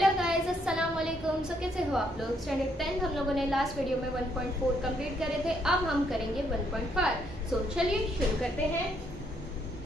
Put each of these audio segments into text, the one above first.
Hello guys, अस्सलाम वालेकुम। सो कैसे हो आप लोग? स्टैंडर्ड 10 हम लोगों ने लास्ट वीडियो में 1.4 कंप्लीट करे थे, अब हम करेंगे 1.5। सो चलिए शुरू करते हैं।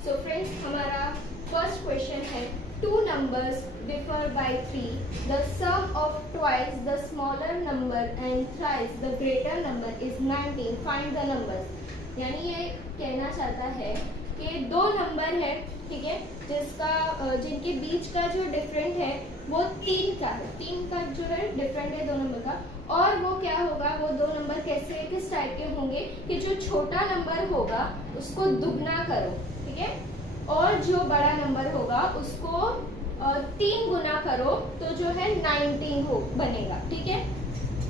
सो फ्रेंड्स, हमारा फर्स्ट क्वेश्चन है, two numbers differ by 3, the sum of twice the smaller number and thrice the greater number is 19, find the numbers. यानी ये कहना चाहता है कि दो नंबर है, ठीक है, जिनके बीच का जो डिफरेंट है वो 3 का है। 3 का जो है डिफरेंट है दो नंबर का, और वो क्या होगा, वो दो नंबर कैसे किस टाइप के होंगे कि जो छोटा नंबर होगा उसको दुगना करो, ठीक है, और जो बड़ा नंबर होगा उसको 3 गुना करो तो जो है 19 हो बनेगा, ठीक है।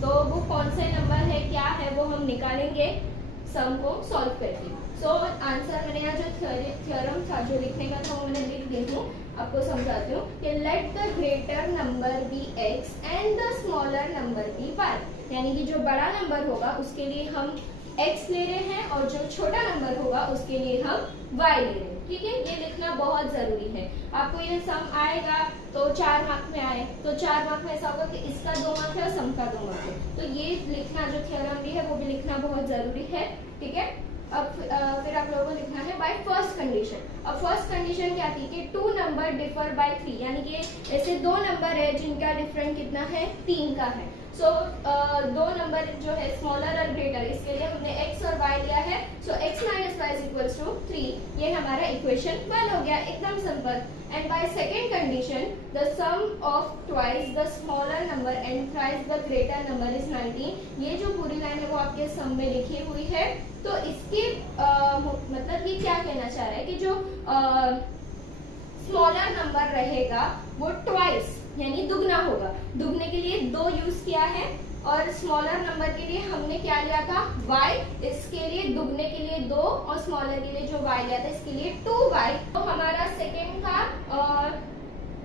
तो वो कौन से नंबर है, क्या है, वो हम निकालेंगे सम को सॉल्व करके। सो आंसर मैंने यहाँ जो थ्योरम था जो लिखने का था वो मैंने लिख दी हूँ, आपको समझाती हूँ कि let the greater number be x and the smaller number be y। यानी कि जो बड़ा नंबर होगा उसके लिए हम x ले रहे हैं और जो छोटा नंबर होगा उसके लिए हम y ले रहे हैं, ठीक है। ये लिखना बहुत जरूरी है। आपको ये सम आएगा तो 4 मार्क में आए तो 4 मार्क में ऐसा होगा कि इसका 2 मार्क है और सम का 2 मार्क है, तो ये लिखना जो थ्योरम भी है वो भी लिखना बहुत जरूरी है, ठीक है। अब फिर आप लोगों को लिखना है बाय फर्स्ट कंडीशन। अब फर्स्ट कंडीशन क्या थी कि टू नंबर डिफर बाय 3, यानी कि ऐसे दो नंबर है जिनका डिफरेंट कितना है, 3 का है। सो दो नंबर जो है स्मॉलर और ग्रेटर, इसके लिए हमने x और y लिया है। So x minus Y is equals to 3, ये हमारा इक्वेशन 1 हो गया, एकदम simple. And by second condition, the sum of twice the smaller number and thrice the greater number is 19। ये जो पूरी लाइन है वो आपके सम में लिखी हुई है। तो इसके मतलब ये क्या कहना चाह रहा है कि जो स्मॉलर नंबर रहेगा वो ट्वाइस यानी दुगना होगा। दुगने के लिए 2 यूज किया है, और स्मॉलर नंबर के लिए हमने क्या लिया था, y। इसके लिए दुगने के लिए 2 और स्मॉलर के लिए जो y लिया था इसके लिए 2y। तो हमारा सेकेंड का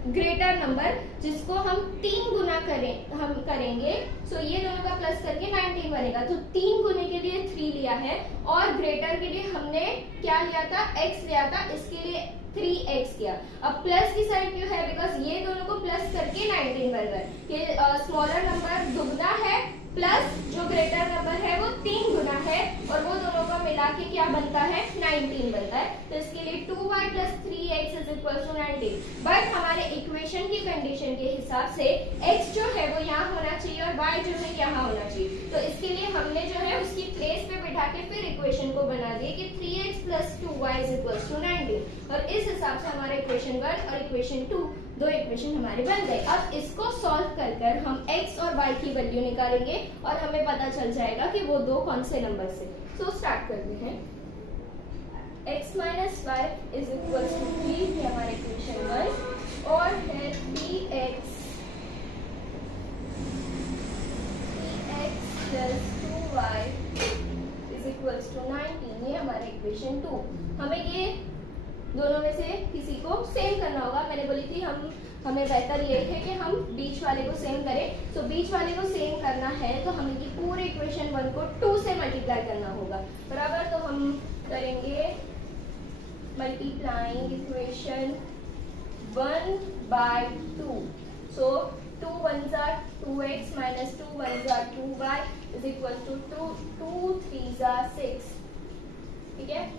ग्रेटर नंबर जिसको हम 3 गुना करेंगे, सो ये दोनों का प्लस करके 19 बनेगा। तो 3 गुने के लिए 3 लिया है, और ग्रेटर के लिए हमने क्या लिया था, x लिया था, इसके लिए 3x किया। अब प्लस की साइड क्यों है, बिकॉज ये दोनों को प्लस करके 19 बन गए। ये स्मॉलर नंबर दुगना है प्लस जो ग्रेटर नंबर है वो 3 गुना है, और वो दोनों का मिला के क्या बनता है, 19 बनता है। तो इसके लिए 2y plus 3x is equal to 19। But हमारे इक्वेशन की कंडीशन के हिसाब से x जो है वो यहाँ होना चाहिए और y जो है यहाँ होना चाहिए। तो इसके लिए हमने जो है उसकी प्लेस पे बिठा के फिर इक्वेशन को बना दिए कि 3x plus 2y is equal to 19, और इस हिसाब से हमारा इक्वेशन 1 और इक्वेशन 2 दो इक्वेशन हमारे बन गए। अब इसको सॉल्व कर हम x और y की वैल्यू निकालेंगे और हमें पता चल जाएगा कि वो दो कौन से नंबर से। सो स्टार्ट करते हैं। x minus Y is equal to 3, ये हमारे इक्वेशन 1, और है 3x plus 2y is equal to 19, ये हमारे इक्वेशन 2। हमें ये दोनों में से किसी को सेम करना होगा। मैंने बोली थी हमें बेहतर ये है कि हम बीच वाले को सेम करें। तो बीच वाले को सेम करना है तो हमें ये पूरे इक्वेशन 1 को 2 से मल्टीप्लाई करना होगा, बराबर। तो हम करेंगे मल्टीप्लाइंग इक्वेशन 1 बाय 2। सो 2 1s are 2x minus 2 1s are 2y is equal to 2 3s are 6, ठीक है।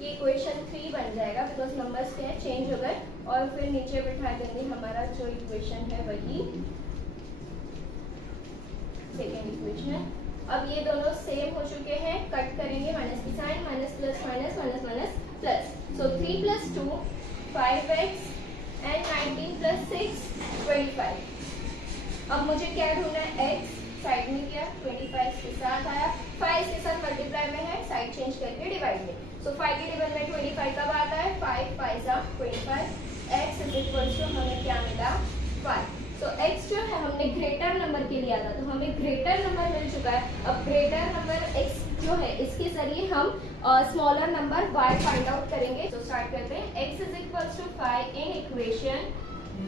ये इक्वेशन 3 बन जाएगा बिकॉज नंबर्स क्या है, चेंज हो गए। और फिर नीचे बिठा देंगे हमारा जो इक्वेशन है वही सेकेंड इक्वेशन। अब ये दोनों सेम हो चुके हैं, कट करेंगे, माइनस की sign, minus plus minus minus minus plus. So 3 plus 2 5x and 19 plus 6 25। अब मुझे क्या ढूंढना है, x साइड में किया, 25 के साथ आया, 5 के साथ मल्टीप्लाई में है, साइड चेंज करके डिवाइड में। सो 5 के टेबल में 25 कब आता है, 5 5 25, x इज इक्वल टू हमें क्या मिला, 5। सो x जो है हमने ग्रेटर नंबर के लिया था, तो हमें ग्रेटर नंबर मिल चुका है। अब ग्रेटर नंबर x जो है इसके जरिए हम smaller number y find out करेंगे। तो स्टार्ट करते हैं। x is equal to 5 in equation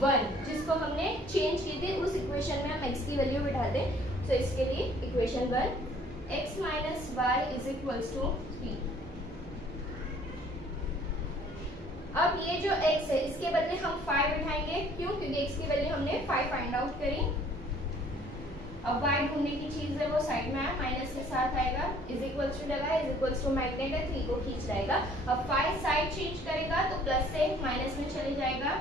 1, जिसको हमने चेंज की थी उस इक्वेशन में हम x की वैल्यू बिठा दें। तो इसके लिए equation 1, x minus Y is equal to 3। अब ये जो x है इसके बदले हम 5 बिठाएंगे, क्यों? क्योंकि x की वैल्यू हमने 5 फाइंड आउट करी। अब y ढूंढने की चीज है वो साइड में है, माइनस के साथ आएगा, इज इक्वल्स टू लगा है, इज इक्वल्स टू मैग्नेट है, 3 को खींच जाएगा। अब 5 साइड चेंज करेगा तो प्लस से माइनस में चले जाएगा।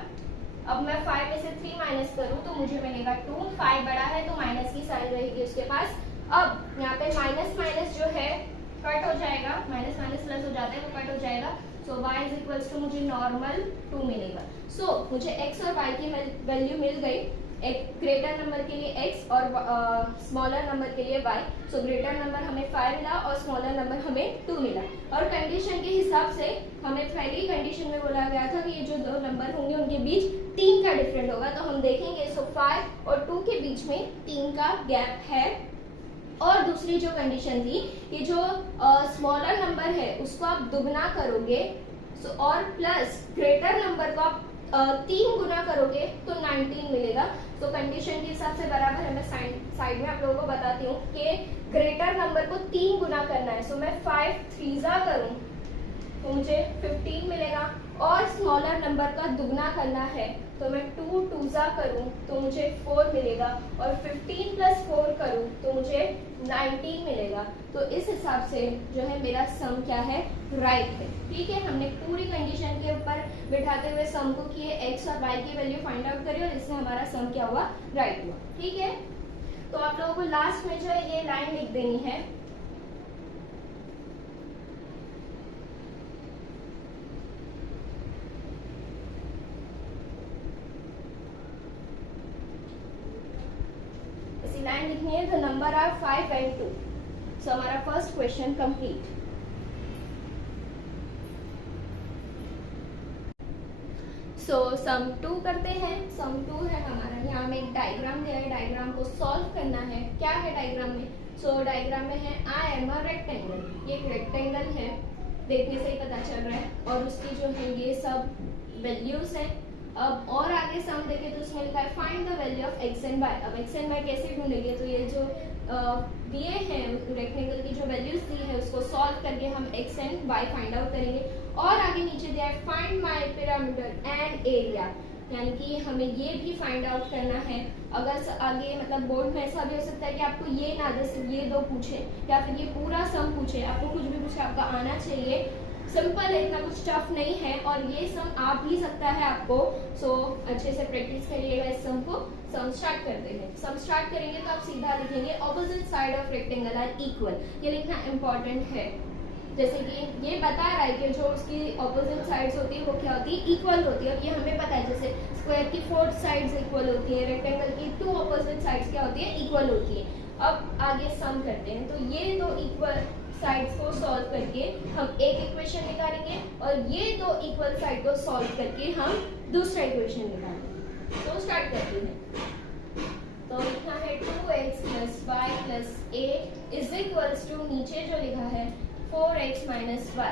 अब मैं 5 में से 3 माइनस करूं तो मुझे मिलेगा 2, 5 बड़ा है तो माइनस की साइन रहेगी उसके पास। अब यहाँ पे माइनस माइनस जो है कट हो जाएगा, माइनस माइनस प्लस हो जाता है वो कट हो जाएगा। सो y इज इक्वल्स टू मुझे नॉर्मल 2 मिलेगा। सो मुझे x और y की वैल्यू मिल गई, एक ग्रेटर नंबर के लिए x और स्मॉलर नंबर के लिए y। सो ग्रेटर नंबर हमें 5 मिला और स्मॉलर नंबर हमें 2 मिला। और कंडीशन के हिसाब से हमें पहली कंडीशन में बोला गया था कि ये जो दो नंबर होंगे उनके बीच 3 का डिफरेंट होगा, तो हम देखेंगे। सो 5 और 2 के बीच में 3 का गैप है। और दूसरी जो कंडीशन थी कि जो स्मॉलर नंबर है उसको आप दुगना करोगे, और प्लस ग्रेटर नंबर को आप 3 गुना करोगे तो 19 मिलेगा। तो कंडीशन के हिसाब से बराबर है। मैं साइड में आप लोगों को बताती हूँ कि ग्रेटर नंबर को 3 गुना करना है। सो मैं 5 3 करूँ तो मुझे 15 मिलेगा, और स्मॉलर नंबर का दुगना करना है तो मैं 2 2 करूँ तो मुझे 4 मिलेगा, और 15 प्लस 4 करूँ तो मुझे 19 मिलेगा। तो इस हिसाब से जो है मेरा सम क्या है, राइट है। ठीक है, हमने पूरी कंडीशन के ऊपर बिठाते हुए सम को किए, x और y की वैल्यू फाइंड आउट करी और इससे हमारा सम क्या हुआ, राइट हुआ। ठीक है, तो आप लोगों को लास्ट में जो है ये लाइन लिख देनी है। लाइन लिखनी है, द नंबर आर 5 and 2। सो हमारा फर्स्ट क्वेश्चन कंप्लीट। सो सम 2 करते हैं। सम 2 है हमारा, यहाँ में एक डायग्राम दिया है, डायग्राम को सॉल्व करना है। क्या है डायग्राम में? सो डायग्राम में है आई एम अ रेक्टेंगल। ये एक रेक्टेंगल है, देखने से ही पता चल रहा है, और उसकी जो है ये सब वैल्यूज है। अब और आगे सम देखें तो उसमें लिखा है find the value of x and y. अब एक्स एंड वाई कैसे ढूंढेंगे? तो ये जो दिए हैं रेक्टेंगल की जो वैल्यूज दी है उसको सॉल्व करके हम x and y find out करेंगे। और आगे नीचे दिया है find my perimeter and area, यानी कि हमें ये भी फाइंड आउट करना है। अगर आगे मतलब बोर्ड में ऐसा भी हो सकता है कि आपको ये ना दे, सिर्फ ये दो पूछे, या फिर ये पूरा सम पूछे, आपको कुछ भी पूछे, आपका आना चाहिए। सिंपल है, इतना कुछ टफ नहीं है, और ये सम आ भी सकता है आपको। सो अच्छे से प्रैक्टिस करिएगा इस सम को। सम स्टार्ट करते हैं। सम स्टार्ट करेंगे तो आप सीधा लिखेंगे opposite side of rectangle are equal. ये लिखना इंपॉर्टेंट है। जैसे कि ये बता रहा है कि जो उसकी ऑपोजिट साइड्स होती है वो क्या होती है, इक्वल होती है। और ये हमें पता है, जैसे स्क्वायर की 4 साइड्स इक्वल होती है, रेक्टेंगल की 2 ऑपोजिट साइड्स क्या होती है, इक्वल होती है। अब आगे सम करते हैं, तो ये दो इक्वल साइड्स को सॉल्व करके हम एक इक्वेशन निकालेंगे, और ये दो इक्वल साइड को सॉल्व करके हम दूसरा इक्वेशन निकालेंगे। तो स्टार्ट करते हैं। तो लिखना है 2x + y + a is equals to, नीचे जो लिखा है 4x - y।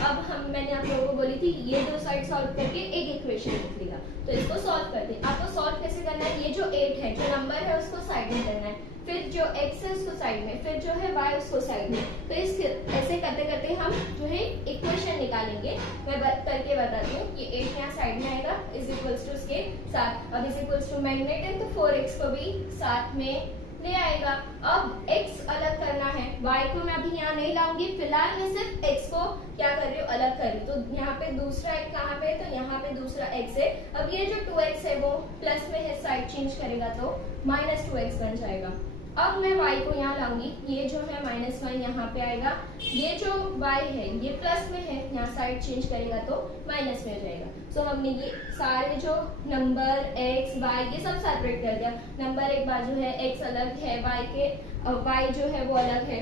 अब मैंने आप लोगों को बोली थी ये दो साइड सॉल्व करके एक इक्वेशन लिख लेगा। तो इसको सॉल्व करते हैं। आपको सॉल्व कैसे करना है? ये जो 8 है, जो नंबर है उसको साइड में करना है, फिर जो x है उसको साइड में, फिर जो है y उसको साइड में। तो इस ऐसे करते करते हम जो है इक्वेशन निकालेंगे। मैं करके बताती हूँ। ये 8 यहाँ साइड में आएगा, इज इक्वल्स टू उसके साथ, अब इज इक्वल्स टू मैग्नेट है तो 4x को भी साथ में ले आएगा। अब x अलग करना है, y को मैं अभी यहाँ नहीं लाऊंगी, फिलहाल मैं सिर्फ x को क्या कर रही हूँ, अलग कर रही हूँ। तो यहाँ पे दूसरा x कहाँ पे है, तो यहाँ पे दूसरा x है। अब ये जो 2x है वो प्लस में है, साइड चेंज करेगा तो -2x बन जाएगा। अब मैं y को यहाँ लाऊंगी, ये जो है -1 यहाँ पे आएगा, ये जो y है ये प्लस में है, यहाँ साइड चेंज करेगा तो माइनस में हो जाएगा। सो हमने ये सारे जो नंबर x y ये सब सेपरेट कर दिया। नंबर एक बाजू है, x अलग है, y जो है वो अलग है।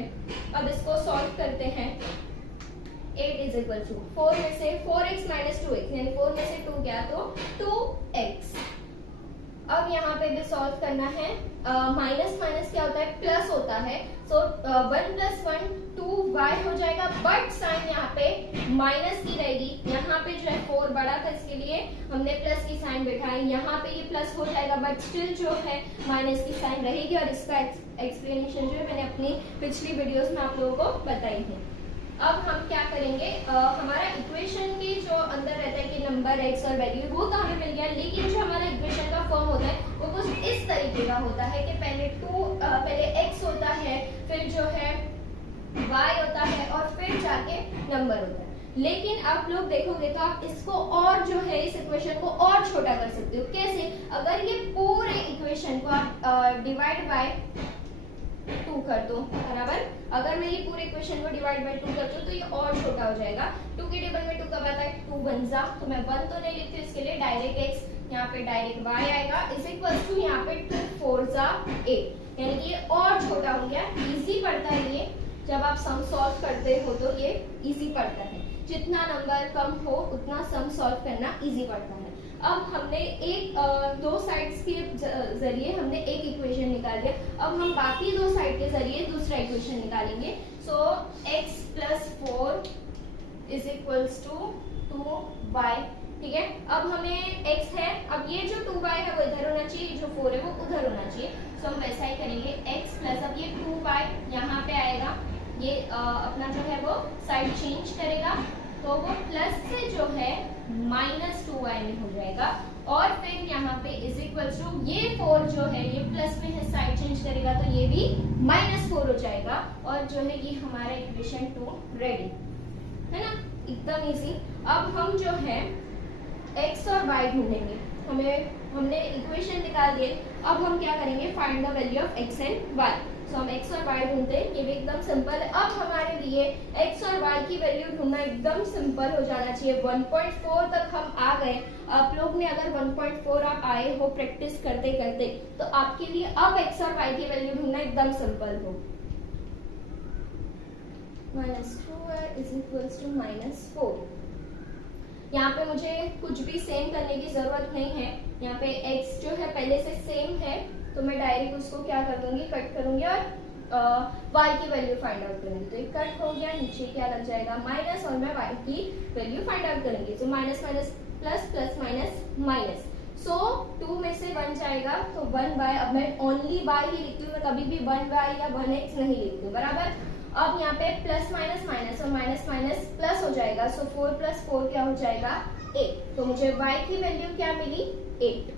अब इसको सॉल्व करते हैं। 8 इज इक्वल टू 4 में से 4x - 2x, यानी 4 में से 2 गया तो 2x। अब यहाँ पे भी सॉल्व करना है। माइनस माइनस क्या होता है, प्लस होता है। सो 1 + 1 2y हो जाएगा, बट साइन यहाँ पे माइनस की रहेगी। यहाँ पे जो है 4 बड़ा था, इसके लिए हमने प्लस की साइन बिठाई। यहाँ पे ये प्लस हो जाएगा, बट स्टिल जो है माइनस की साइन रहेगी। और इसका एक्सप्लेनेशन जो है मैंने अपनी पिछली वीडियोस में आप लोगों को बताई है। अब हम क्या करेंगे, हमारा इक्वेशन के जो अंदर रहता है कि नंबर x और वैल्यू, वो तो हमें मिल गया, लेकिन जो हमारा इक्वेशन का फॉर्म होता है वो कुछ इस तरीके का होता है कि पहले x होता है, फिर जो है y होता है और फिर जाके नंबर होता है। लेकिन आप लोग देखोगे तो आप इसको और जो है इस इक्वेशन को और छोटा कर सकते हो। कैसे? अगर ये पूरे इक्वेशन को आप डिवाइड बाय 2 कर दो, बराबर। अगर मैं ये पूरे इक्वेशन को डिवाइड बाय 2 करती हूँ तो ये और छोटा हो जाएगा। 2 के टेबल में 2 कब आता है? 2 वन जा, तो मैं 1 तो नहीं लिखती, इसके लिए डायरेक्ट x, यहाँ पे डायरेक्ट y आएगा, इज इक्वल टू यहाँ पे 2 4 जा 8, यानी कि ये और छोटा हो गया। इजी पड़ता है ये, जब आप सम सॉल्व करते हो तो ये इजी पड़ता है। जितना नंबर कम हो उतना सम सॉल्व करना इजी पड़ता है। अब हमने दो साइड्स के जरिए हमने एक इक्वेशन निकाल लिया, अब हम बाकी दो साइड के जरिए दूसरा इक्वेशन निकालेंगे। So x plus 4 is equals to 2y, ठीक है। अब हमें x है, अब ये जो 2y है वो इधर होना चाहिए, जो 4 है वो उधर होना चाहिए। सो हम वैसा ही करेंगे, x प्लस, अब ये 2y यहाँ पे आएगा, ये अपना जो है वो साइड चेंज करेगा, तो वो प्लस से जो है -2y में हो जाएगा, और फिर यहाँ पे इज इक्वल टू ये 4 जो है ये प्लस में है, साइड चेंज करेगा तो ये भी -4 हो जाएगा, और जो है ये हमारा इक्वेशन 2 रेडी है ना, एकदम इजी। अब हम जो है x और y ढूंढेंगे, हमने इक्वेशन निकाल दिए, अब हम क्या करेंगे, find the value of x and y। सो हम x और y ढूंढते हैं, ये भी एकदम सिंपल है। अब हमारे लिए x और y की वैल्यू ढूंढना एकदम सिंपल हो जाना चाहिए। 1.4 तक हम आ गए। आप लोग ने अगर 1.4 आप आए हो प्रैक्टिस करते करते, तो आपके लिए अब x और y की वैल्यू ढूंढना एकदम सिंपल हो। -2y is equals to -4। यहाँ पे मुझे कुछ भी सेम करने की जरूरत नहीं है, यहाँ पे x जो है पहले से सेम है, तो मैं डायरेक्ट उसको क्या कर दूंगी, कट करूंगी और y की वैल्यू फाइंड आउट करूंगी। तो ये कट हो गया, नीचे क्या लग जाएगा माइनस, और मैं y की वैल्यू फाइंड आउट करूंगी। तो minus minus plus, plus minus minus, so 2 में से 1 जाएगा तो 1y, अब मैं ओनली y ही लिखती हूँ, मैं कभी भी 1y या 1x नहीं लिखती हूँ, बराबर। अब यहाँ पे प्लस माइनस माइनस और माइनस माइनस प्लस हो जाएगा, सो 4 प्लस 4 क्या हो जाएगा 8, तो मुझे y की वैल्यू क्या मिली 8।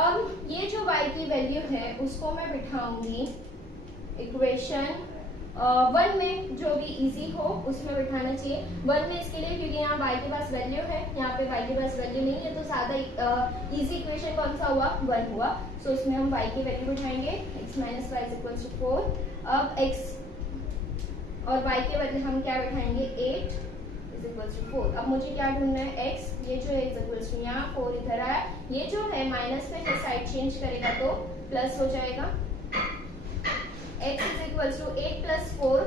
अब ये जो y की वैल्यू है उसको मैं बिठाऊंगी इक्वेशन 1 में, जो भी इजी हो उसमें बिठाना चाहिए 1 में, इसके लिए क्योंकि यहाँ y के पास वैल्यू है, यहाँ पे y के पास वैल्यू नहीं है, तो ज्यादा इजी इक्वेशन कौन सा हुआ 1 हुआ। सो उसमें हम y की वैल्यू बिठाएंगे, x minus Y is equal to 4। अब x और y के बदले हम क्या बिठाएंगे 8 इज इक्वल टू 4। अब मुझे क्या ढूंढना है x, ये जो है इज इक्वल टू यहाँ 4 इधर आया, ये जो है माइनस में है, साइड चेंज करेगा तो प्लस हो जाएगा। x is equal to 8 plus 4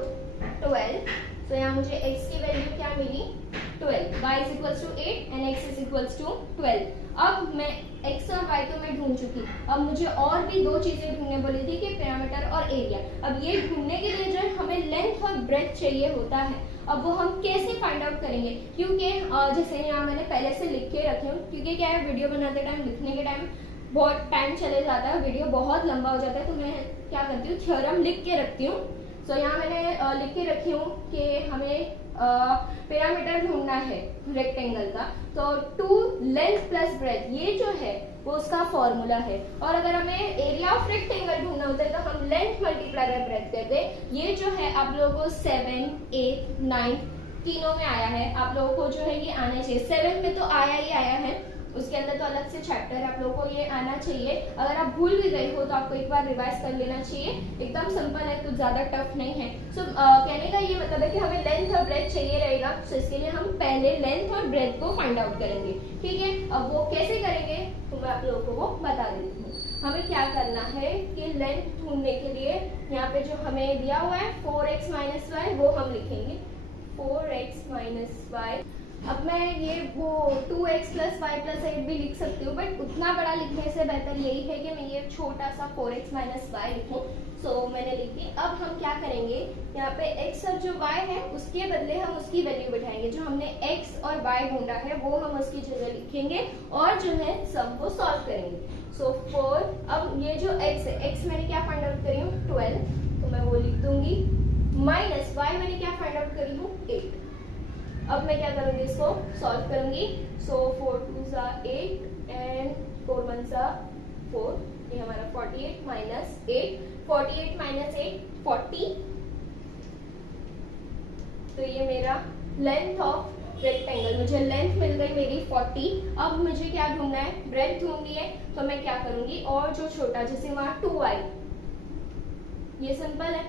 12, तो यहाँ मुझे x की वैल्यू क्या मिली 12, y is equal to 8 and x is equal to 12। अब मैं x और y तो मैं ढूंढ चुकी, अब मुझे और भी दो चीजें ढूंढने बोली थी कि पैरामीटर और एरिया। अब ये ढूंढने के लिए जो है हमें लेंथ और ब्रेड्थ चाहिए होता है। अब वो हम कैसे फाइंड आउट करेंगे, क्योंकि जैसे यहाँ मैंने पहले से लिख के रखी हूँ, क्योंकि क्या है वीडियो बनाते टाइम लिखने के टाइम बहुत टाइम चले जाता है, वीडियो बहुत लंबा हो जाता है, तो मैं क्या करती हूँ थ्योरम लिख के रखती हूँ। सो यहाँ मैंने लिख के रखी हूँ कि हमें पैरामीटर ढूंढना है रेक्टेंगल का, तो 2 लेंथ प्लस ब्रेथ ये जो है वो उसका फॉर्मूला है। और अगर हमें एरिया ऑफ रेक्टेंगल ढूंढना होता है तो हम लेंथ मल्टीप्लाई बाय ब्रेथ करते हैं। ये जो है आप लोगों को 7, 8, 9 तीनों में आया है, आप लोगों को जो है ये आना चाहिए। 7 में तो आया ही आया है, उसके अंदर तो अलग से चैप्टर है, आप लोगों को ये आना चाहिए। अगर आप भूल भी गए हो तो आपको एक बार रिवाइज कर लेना चाहिए, एकदम सिंपल है, कुछ ज्यादा टफ नहीं है। सो कहने का ये मतलब है कि हमें लेंथ और ब्रेथ चाहिए रहेगा, तो इसके लिए हम पहले लेंथ और ब्रेथ को फाइंड आउट करेंगे, ठीक है। अब वो कैसे करेंगे तो मैं आप लोगों को वो बता देती हूँ। हमें क्या करना है कि लेंथ ढूंढने के लिए यहाँ पे जो हमें दिया हुआ है 4x माइनस वाई, वो हम लिखेंगे 4x माइनस वाई। अब मैं ये वो 2x प्लस वाई प्लस 8 भी लिख सकती हूँ, बट उतना बड़ा लिखने से बेहतर यही है कि मैं ये छोटा सा 4x माइनस वाई लिखूँ। सो मैंने लिख दी। अब हम क्या करेंगे, यहाँ पे x और जो y है उसके बदले हम उसकी वैल्यू बैठाएंगे, जो हमने x और y ढूंढा है वो हम उसकी जगह लिखेंगे और जो है सम को सॉल्व करेंगे। सो 4, अब ये जो x है, x मैंने क्या फाइंड आउट करी हूँ 12, तो मैं वो लिख दूंगी माइनस वाई मैंने क्या फाइंड आउट करी हूँ 8। अब मैं क्या करूंगी, इसको सॉल्व करूंगी। सो 4 2 सा 8 एंड 4 1 सा 4, ये हमारा 48 माइनस 8, 48 माइनस 8 40। तो ये मेरा लेंथ ऑफ रेक्टेंगल, मुझे लेंथ मिल गई मेरी 40। अब मुझे क्या ढूंढना है, ब्रेथ ढूंढनी है। तो मैं क्या करूंगी, और जो छोटा, जैसे वहां 2y, ये सिंपल है,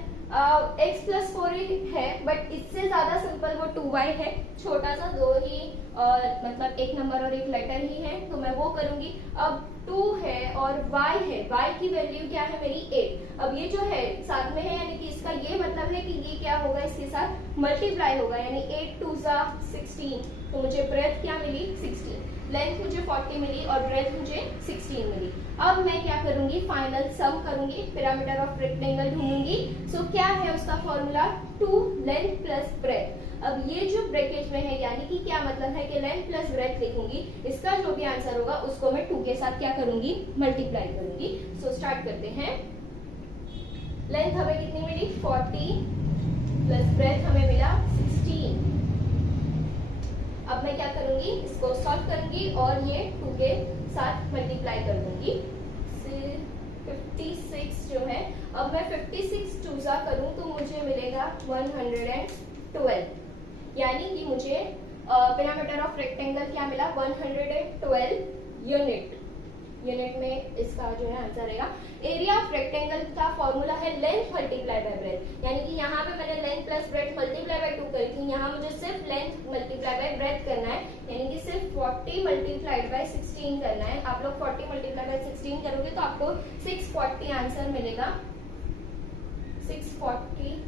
x प्लस 4 है, बट इससे ज्यादा सिंपल वो 2y है। छोटा सा दो ही मतलब एक नंबर और एक लेटर ही है, तो मैं वो करूंगी। अब 2 है और y है, y की वैल्यू क्या है मेरी 8। अब ये जो है साथ में है, यानी कि इसका ये मतलब है कि ये क्या होगा, इसके साथ मल्टीप्लाई होगा, यानी 8 2 सा 16। तो मुझे ब्रेथ क्या मिली 16, लेंथ मुझे 40 मिली और ब्रेथ मुझे 16 मिली। अब मैं क्या करूंगी, फाइनल सम करूंगी, पिरामिड ऑफ रेक्टेंगल ढूंढूंगी। सो क्या है उसका फॉर्मूला, 2 लेंथ प्लस ब्रेथ। अब ये जो ब्रैकेट में है, यानी कि क्या मतलब है कि लेंथ प्लस ब्रेथ लिखूंगी, इसका जो भी आंसर होगा उसको मैं 2 के साथ क्या करूंगी, मल्टीप्लाई करूंगी। सो स्टार्ट करते हैं। लेंथ हमें कितनी मिली 40 प्लस ब्रेथ हमें मिला 16। अब मैं क्या करूंगी, इसको सॉल्व करूंगी और ये 2 के साथ मल्टीप्लाई कर दूंगी। 56 जो है, अब मैं 56 2 करूं तो मुझे मिलेगा 112, यानी कि मुझे पिरामिड ऑफ रेक्टेंगल क्या मिला 112 यूनिट में इसका जो है आंसर रहेगा। एरिया ऑफ रेक्टेंगल का फॉर्मूला है लेंथ मल्टीप्लाई बाय ब्रेथ, यानी कि यहाँ पे मैंने length plus breadth multiply by 2 करी थी, यहाँ मुझे सिर्फ लेंथ मल्टीप्लाई बाय ब्रेथ करना है, यानी कि सिर्फ 40 मल्टीप्लाइड बाय 16 करना है। आप लोग 40 मल्टीप्लाई बाय 16 करोगे तो आपको 640 आंसर मिलेगा, 640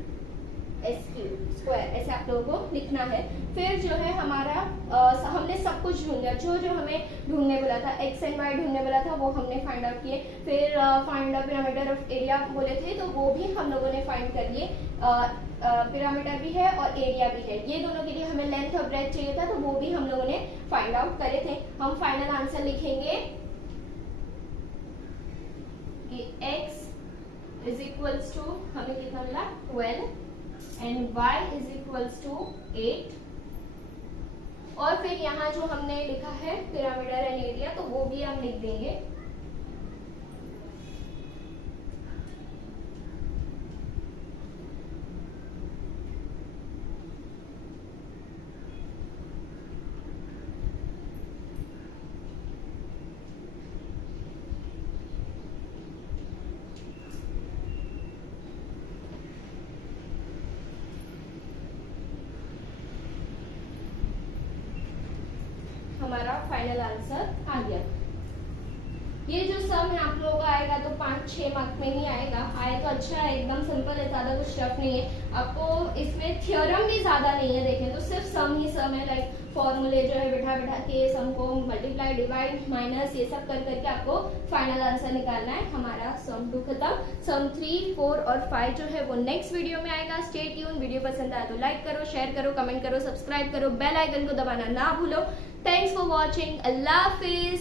स्क्वायर, ऐसे आप लोगों को लिखना है। फिर जो है हमारा हमने सब कुछ ढूंढ लिया, जो जो हमें ढूंढने बोला था, एक्स एंड वाई ढूंढने बोला था, वो हमने फाइंड आउट किए। फिर find out pyramid of area बोले थे, तो वो भी हम लोगों ने फाइंड कर लिए। पिरामिड भी है और एरिया भी है, ये दोनों के लिए हमें लेंथ और ब्रेथ चाहिए था, तो वो भी हम लोगों ने फाइंड आउट करे थे। हम फाइनल आंसर लिखेंगे कि x इज इक्वल्स टू हमें कितना मिला 12 and y is equals to 8। और फिर यहाँ जो हमने लिखा है पिरामिड एंड एरिया, तो वो भी हम लिख देंगे। हमारा फाइनल आंसर आ गया। ये जो सम है आप लोगों का आएगा तो 5-6 मार्क्स में ही आएगा, आए तो अच्छा है, एकदम सिंपल है, ज्यादा कुछ टफ नहीं है। आपको इसमें थ्योरम भी ज्यादा नहीं है, देखें तो सिर्फ सम ही सम है, लाइक फॉर्मूले जो है बिठा बिठा के सम को मल्टीप्लाई डिवाइड माइनस ये सब कर करके आपको फाइनल आंसर निकालना है। हमारा सम 2 खत्म। सम 3, 4 और 5 जो है वो नेक्स्ट वीडियो में आएगा। Stay tune. वीडियो पसंद आया तो लाइक करो, शेयर करो, कमेंट करो, सब्सक्राइब करो, बेल आइकन को दबाना ना भूलो। Thanks for watching. Allah Hafiz.